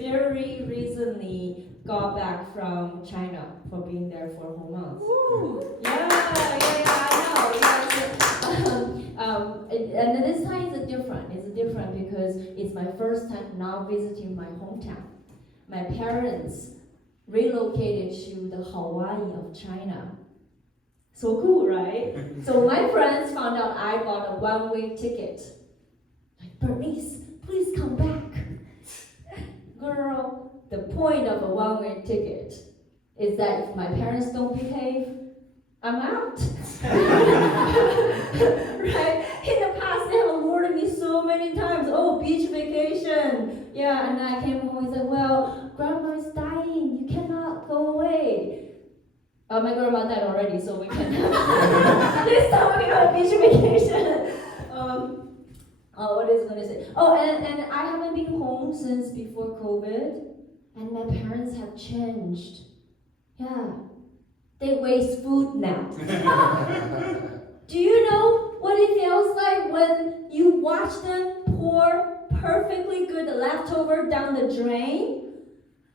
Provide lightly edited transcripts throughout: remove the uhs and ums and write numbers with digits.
very recently got back from China for being there for a whole month. Yeah, I know. And this time is different. It's different because it's my first time now visiting my hometown. My parents relocated to the Hawaii of China. So cool, right? So my friends found out I bought a one-way ticket. Like, Bernice, please come back. Girl, the point of a one-way ticket is that if my parents don't behave, I'm out. Right? In the past, they have warned me so many times. Oh, beach vacation. Yeah, and I came home and said, well, grandma is dying. You cannot go away. My grandma died already, so we can this time we have a beach vacation. What is I going to say? Oh, and I haven't been home since before COVID, and my parents have changed. Yeah, they waste food now. Do you know what it feels like when you watch them pour perfectly good leftover down the drain?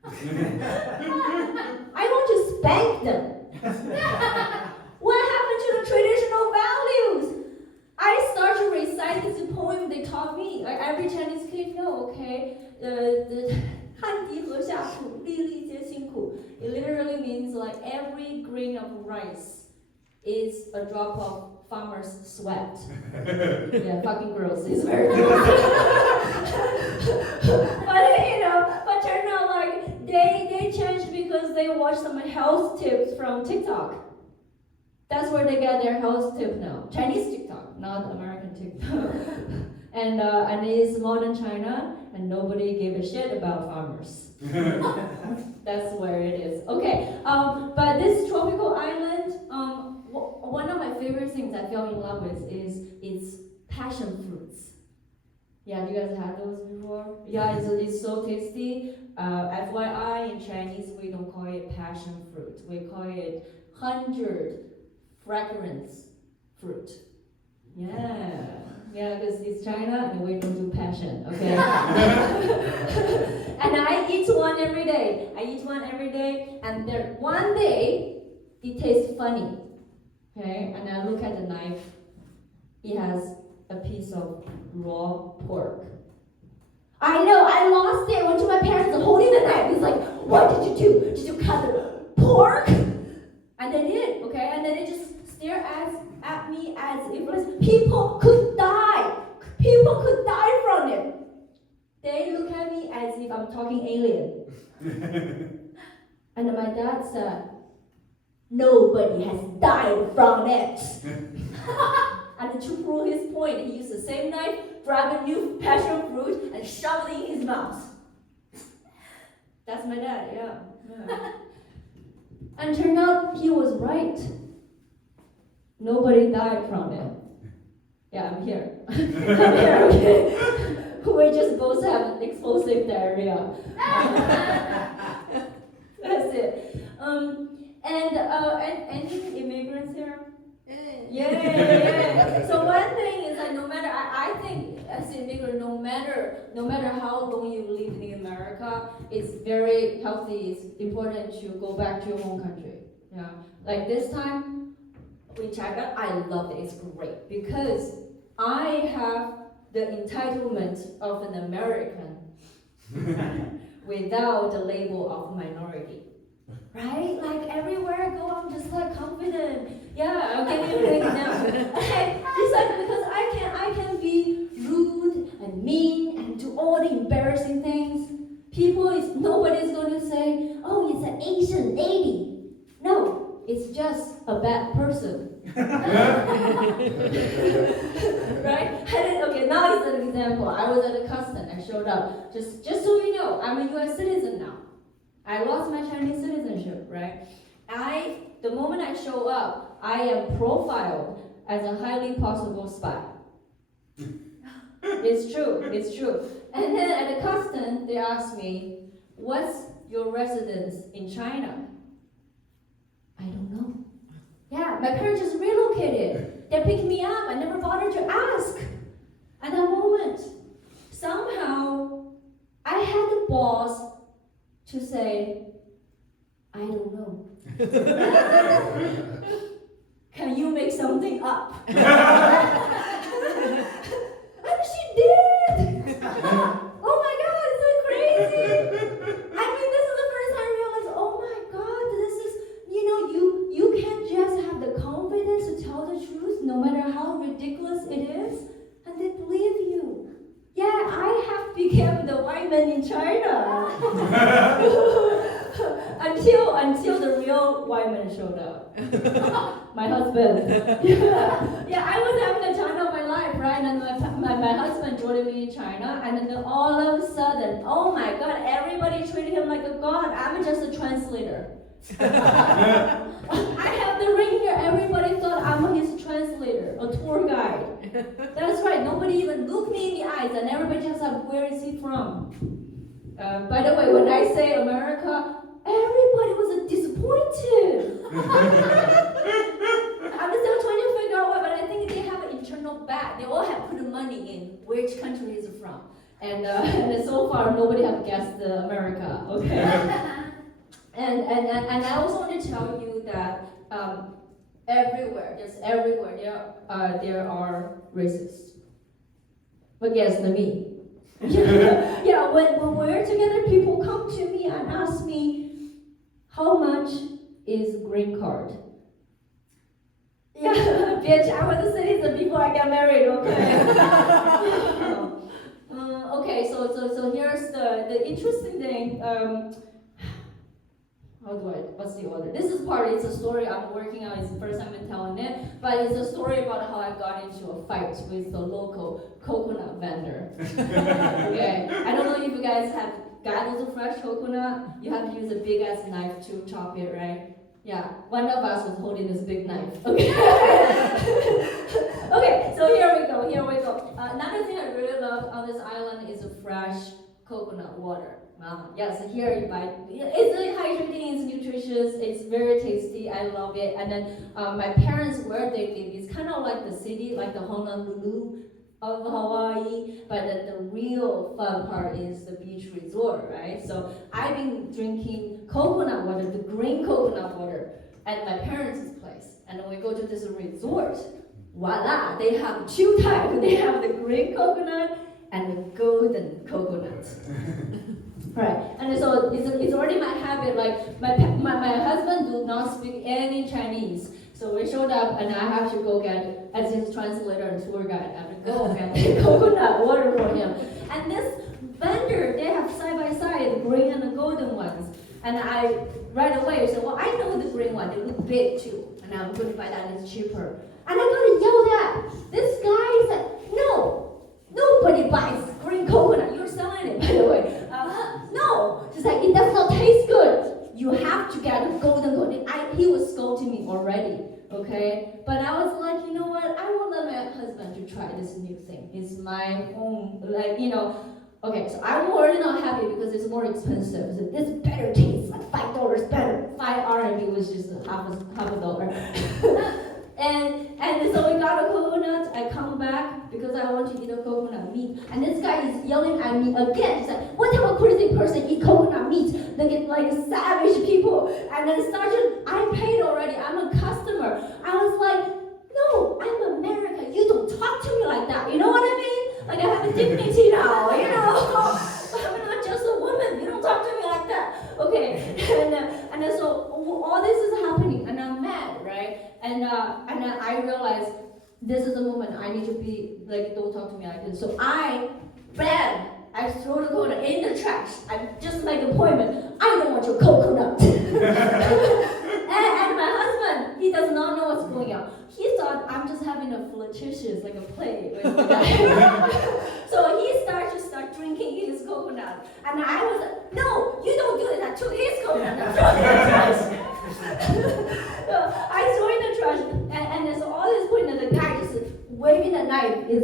I want to spank them. What happened to the traditional values? I start to recite this poem they taught me. Like every Chinese kid know, okay? It literally means like every grain of rice is a drop of farmer's sweat. Yeah, fucking gross. It's very gross. But turn out like they changed because they watched some health tips from TikTok. That's where they get their health tip now. Chinese TikTok, not American TikTok. and it is modern China, and nobody gave a shit about farmers. That's where it is. Okay, but this tropical island, one of my favorite things I fell in love with is its passion fruits. Yeah, you guys had those before? Yeah, it's so tasty. FYI, in Chinese, we don't call it passion fruit. We call it 100 fragrance fruit. Yeah, because it's China and we don't do passion, okay? And I eat one every day. And there one day, it tastes funny, okay? And I look at the knife, it has a piece of raw pork. I know, I lost it. I went to my parents holding the knife. He's like, what did you do? Did you cut the pork? And they did, okay? And then they just stare at me as if it was people could die. People could die from it. They look at me as if I'm talking alien. And my dad said, nobody has died from it. And to prove his point, he used the same knife, grab a new passion fruit, and shove it in his mouth. That's my dad, yeah. And turned out he was right. Nobody died from it. Yeah, I'm here. Okay. We just both have explosive diarrhea. That's it. And any immigrants here? Yeah. So one thing is that no matter, I think as an immigrant, no matter how long you live in America, it's very healthy. It's important to go back to your home country. Yeah. Like this time with China, I love it. It's great because I have the entitlement of an American without the label of minority. Right? Like everywhere I go, I'm just like confident. Yeah, I'll give you an example. It's like because I can be rude and mean and do all the embarrassing things. Nobody's going to say, oh, it's an Asian lady. No, it's just a bad person. Right? Okay, now it's an example. I was at a custom. I showed up. Just so you know, I'm a U.S. citizen now. I lost my Chinese citizenship, right? The moment I show up, I am profiled as a highly possible spy. It's true. And then at the custom, they asked me, what's your residence in China? I don't know. Yeah, my parents just relocated. They picked me up. I never bothered to ask. At that moment, somehow, I had the balls to say, I don't know. Can you make something up? And she did! Oh my God, it's so crazy! I mean, this is the first time I realized, oh my God, this is, you can't just have the confidence to tell the truth, no matter how ridiculous it is, and they believe you. Yeah, I have become the white man in China. until the real white man showed up. My husband. Yeah, I was having the time of my life, right? And my husband joined me in China, and then all of a sudden, oh my God, everybody treated him like a god. I'm just a translator. I have the ring here. Everybody thought I'm his translator, a tour guide. That's right. Nobody even looked me in the eyes, and everybody just said, "Where is he from?" By the way, when I say America, everybody was disappointed. I'm still trying to figure out why, but I think they have an internal bet. They all have put money in which country is it from, and so far nobody have guessed America. Okay. And I also want to tell you that everywhere there are racists. But yes, me. Yeah, when we're together, people come to me and ask me, how much is green card? Yeah, bitch, I was a citizen before I got married, okay? Okay, so here's the interesting thing. What's the order? This is it's a story I'm working on. It's the first time I'm telling it, but it's a story about how I got into a fight with the local coconut vendor. Okay, I don't know if you guys have got those fresh coconut. You have to use a big ass knife to chop it, right? Yeah, one of us was holding this big knife. Okay. Okay, so here we go. Another thing I really love on this island is the fresh coconut water. Yes, here you buy. It's really hydrating, it's nutritious, it's very tasty. I love it. And then my parents, where they live, is kind of like the city, like the Honolulu of Hawaii. But the real fun part is the beach resort, right? So I've been drinking coconut water, the green coconut water, at my parents' place. And when we go to this resort, voila, they have two types. They have the green coconut and the golden coconut. Right, and so it's already my habit. Like my husband does not speak any Chinese, so we showed up, and I have to go get as his translator and tour guide. I have to go get the coconut water for him. And this vendor, they have side by side the green and the golden ones. And I right away said, well, I know the green one. They look big too, and I'm going to buy that. It's cheaper. And I got yelled at. This guy said, no, nobody buys green coconut. You're selling it, by the way. No, she's like, it does not taste good. You have to get a golden. He was scolding me already, okay? But I was like, you know what? I will let my husband to try this new thing. It's my own, Okay, so I'm already not happy because it's more expensive. So this better taste, like $5 better. 5 RMB was just half a dollar. And so we got a coconut. I come back because I want to eat a coconut meat. And this guy is yelling at me again. He's like, what type of crazy person eat coconut meat? Like savage people. And then Sergeant, I paid already. I'm a customer. I was like, no, I'm American. You don't talk to me like that. You know what I mean? Like I have a dignity now, I'm not just a woman. You don't talk to me like that. Okay. And then so all this is happening, and I'm mad, right? And then I realized this is the moment I need to be like, don't talk to me like this. So I throw the coconut in the trash. I just make an appointment. I don't want your coconut. and my husband, he does not know what's going on. He thought I'm just having a flirtatious, like a play with the guy. So he started drinking his coconut. And I was like, no, you don't do it. I took his coconut and threw it in the trash. So I threw in the trash. And so all this point, the guy just waving the knife is,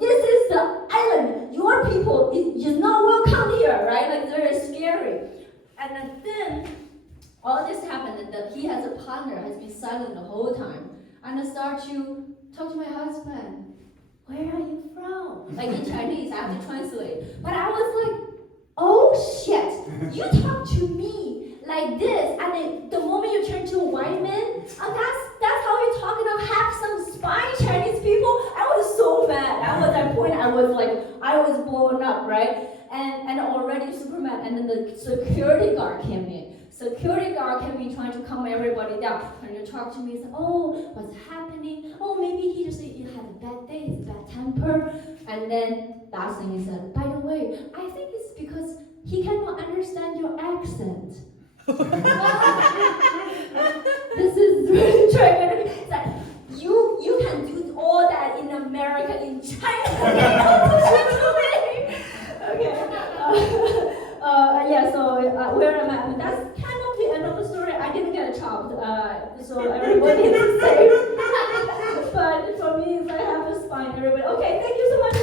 this is the island. Your people is not welcome here, right? Like, very scary. And then all this happened, and that he has a partner, has been silent the whole time. And I start to talk to my husband. Where are you from? Like in Chinese, I have to translate. But I was like, oh shit. you talk to me like this, and then the moment you turn to a white man, that's how you're talking of have some spine Chinese people. I was so mad. At that point, I was blown up, right? And already super mad. And then the security guard came in. Security guard came in trying to calm everybody down. And you talk to me, say, oh, what's happening? Oh, maybe he just you had a bad day, he's bad temper. And then last thing he said, by the way, I think it's because he cannot understand your accent. This is really triggering. It's like you can do all that in America, in China. Okay. Yeah. So where am I? That's kind of the end of the story. I didn't get chopped. So everybody is safe. But for me, if I have a spine, everybody. Okay. Thank you so much.